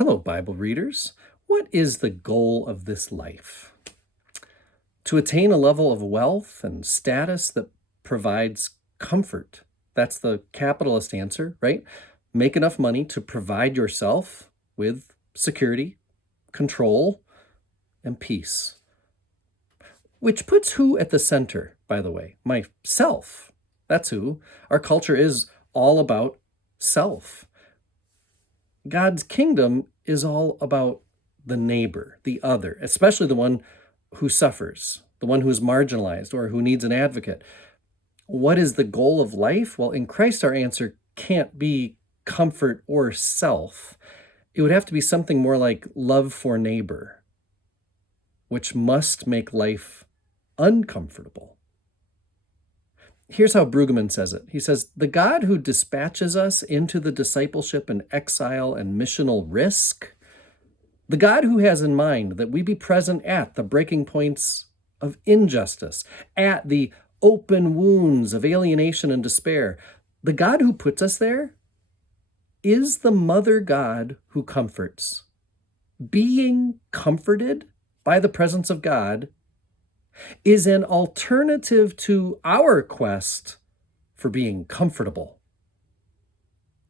Hello, Bible readers. What is the goal of this life? To attain a level of wealth and status that provides comfort. That's the capitalist answer, right? Make enough money to provide yourself with security, control, and peace. Which puts who at the center, by the way? Myself. That's who. Our culture is all about self. God's kingdom is all about the neighbor, the other, especially the one who suffers, the one who is marginalized or who needs an advocate. What is the goal of life? Well, in Christ, our answer can't be comfort or self. It would have to be something more like love for neighbor, which must make life uncomfortable. Here's how Brueggemann says it. He says, the God who dispatches us into the discipleship and exile and missional risk, the God who has in mind that we be present at the breaking points of injustice, at the open wounds of alienation and despair, the God who puts us there is the mother God who comforts. Being comforted by the presence of God is an alternative to our quest for being comfortable.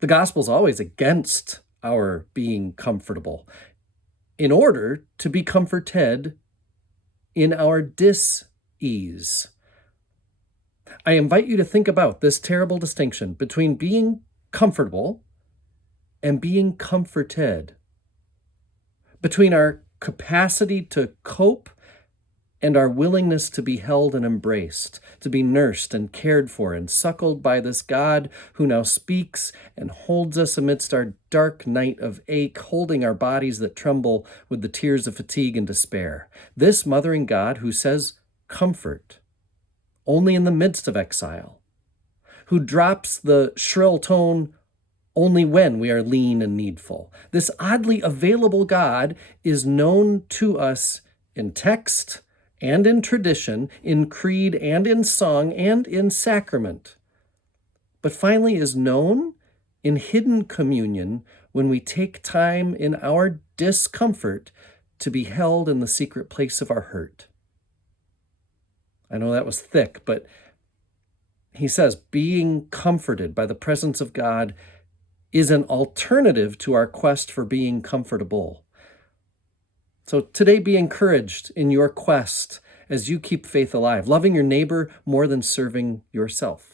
The gospel is always against our being comfortable in order to be comforted in our dis-ease. I invite you to think about this terrible distinction between being comfortable and being comforted, between our capacity to cope and our willingness to be held and embraced, to be nursed and cared for and suckled by this God who now speaks and holds us amidst our dark night of ache, holding our bodies that tremble with the tears of fatigue and despair. This mothering God who says comfort only in the midst of exile, who drops the shrill tone only when we are lean and needful. This oddly available God is known to us in text and in tradition, in creed and in song and in sacrament, but finally is known in hidden communion when we take time in our discomfort to be held in the secret place of our hurt. I know that was thick, but he says being comforted by the presence of God is an alternative to our quest for being comfortable. So today, be encouraged in your quest as you keep faith alive, loving your neighbor more than serving yourself.